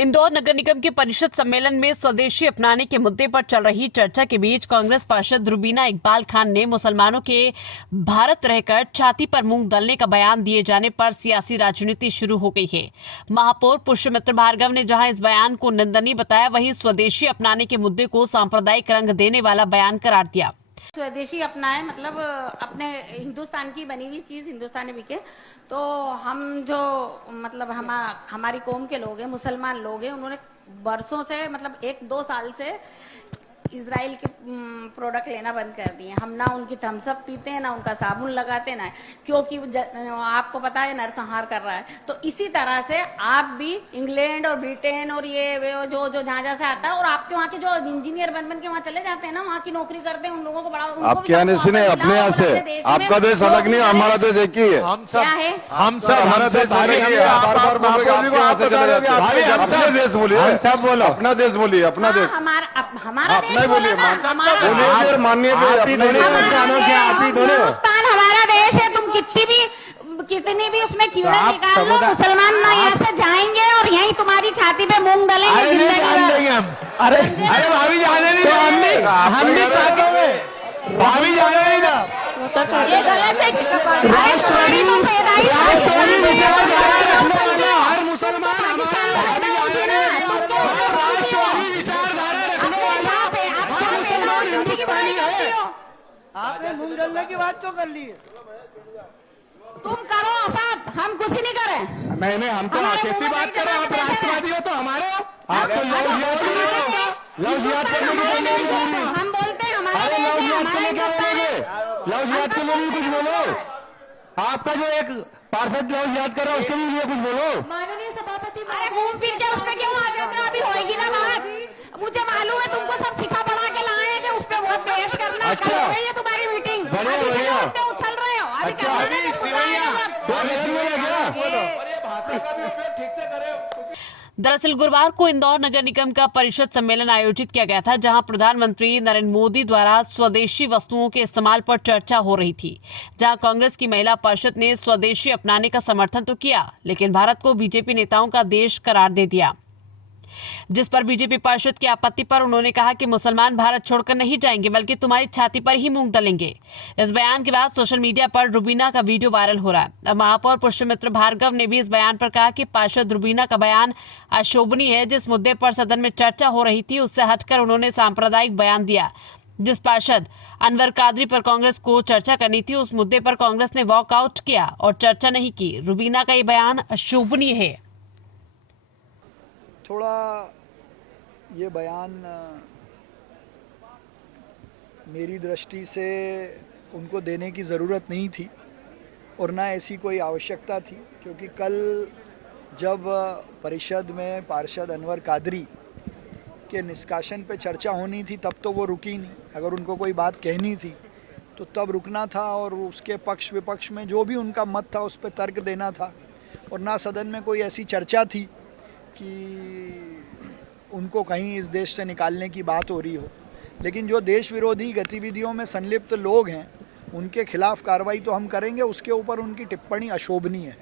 इंदौर नगर निगम के परिषद सम्मेलन में स्वदेशी अपनाने के मुद्दे पर चल रही चर्चा के बीच कांग्रेस पार्षद रुबीना इकबाल खान ने मुसलमानों के भारत रहकर छाती पर मूंग दलने का बयान दिए जाने पर सियासी राजनीति शुरू हो गई है। महापौर पुष्यमित्र भार्गव ने जहां इस बयान को निंदनीय बताया, वहीं स्वदेशी अपनाने के मुद्दे को सांप्रदायिक रंग देने वाला बयान करार दिया। स्वदेशी अपनाए मतलब अपने हिंदुस्तान की बनी हुई चीज हिंदुस्तान में बिके। तो हम जो मतलब हमारी कौम के लोग हैं, मुसलमान लोग हैं, उन्होंने बरसों से मतलब 1-2 साल से इजराइल के प्रोडक्ट लेना बंद कर दिए। हम ना उनकी थम्स अप पीते हैं, ना उनका साबुन लगाते, ना, क्योंकि आपको पता है नरसंहार कर रहा है। तो इसी तरह से आप भी इंग्लैंड और ब्रिटेन और ये जो जहां से आता है, और आपके वहाँ के जो इंजीनियर बन के वहाँ चले जाते हैं ना, वहाँ की नौकरी करते हैं, उन लोगों को बड़ा आप क्या नहीं अपने यहाँ से आपका देश अलग नहीं, हमारा देश एक ही है। हम सब है, हम सब हमारा देश अलग है। अपना देश बोलिए, सब बोलो अपना देश बोलिए, अपना देश हमारा नहीं बोलिए, मानिए हिंदुस्तान हमारा देश है। तुम कितनी भी उसमें कीड़े निकाल लो, मुसलमान ना यहाँ से जाएंगे और यहीं तुम्हारी छाती पे मूंग डलेंगे जिंदगी में। अरे भाभी जाने नहीं, हम भी भाभी जाने नहीं ना, ये गलत है। राष्ट्रवादी हर मुसलमान आपने मूंग डलने की बात तो कर ली है। तुम करो साहब, हम कुछ नहीं करें। नहीं, हम तो कैसी बात कर रहे हैं? आप राष्ट्रवादी हो तो हमारे हो, आप तो लव जिहाद करने के हम बोलते हैं हमारे लव जिहाद के लिए भी कुछ बोलो। आपका जो एक पार्षद लव जिहाद कर रहा है उसके लिए कुछ बोलो। माननीय सभापति, घूस पीट के उसमें क्यों आ जाते हो? अभी होएगी ना बात। मुझे मालूम है तुमको सब सिखा पढ़ा के लाए हैं कि उस पर बहुत बहस करना। अच्छा, कल हो गई है तुम्हारी मीटिंग, उछल रहे हो। दरअसल गुरुवार को इंदौर नगर निगम का परिषद सम्मेलन आयोजित किया गया था, जहां प्रधानमंत्री नरेंद्र मोदी द्वारा स्वदेशी वस्तुओं के इस्तेमाल पर चर्चा हो रही थी। जहां कांग्रेस की महिला पार्षद ने स्वदेशी अपनाने का समर्थन तो किया, लेकिन भारत को बीजेपी नेताओं का देश करार दे दिया, जिस पर बीजेपी पार्षद की आपत्ति पर उन्होंने कहा कि मुसलमान भारत छोड़कर नहीं जाएंगे, बल्कि तुम्हारी छाती पर ही मूंग दलेंगे। इस बयान के बाद सोशल मीडिया पर रुबीना का वीडियो वायरल हो रहा है। अब महापौर पुष्यमित्र भार्गव ने भी इस बयान पर कहा कि पार्षद रुबीना का बयान अशोभनीय है। जिस मुद्दे पर सदन में चर्चा हो रही थी, उससे हटकर उन्होंने सांप्रदायिक बयान दिया। जिस पार्षद अनवर कादरी पर कांग्रेस को चर्चा करनी थी, उस मुद्दे पर कांग्रेस ने वॉकआउट किया और चर्चा नहीं की। रुबीना का ये बयान अशोभनीय है। थोड़ा ये बयान मेरी दृष्टि से उनको देने की ज़रूरत नहीं थी और ना ऐसी कोई आवश्यकता थी, क्योंकि कल जब परिषद में पार्षद अनवर कादरी के निष्कासन पे चर्चा होनी थी, तब तो वो रुकी नहीं। अगर उनको कोई बात कहनी थी तो तब रुकना था और उसके पक्ष विपक्ष में जो भी उनका मत था उस पर तर्क देना था, और ना सदन में कोई ऐसी चर्चा थी कि उनको कहीं इस देश से निकालने की बात हो रही हो। लेकिन जो देश विरोधी गतिविधियों में संलिप्त लोग हैं उनके खिलाफ कार्रवाई तो हम करेंगे, उसके ऊपर उनकी टिप्पणी अशोभनीय है।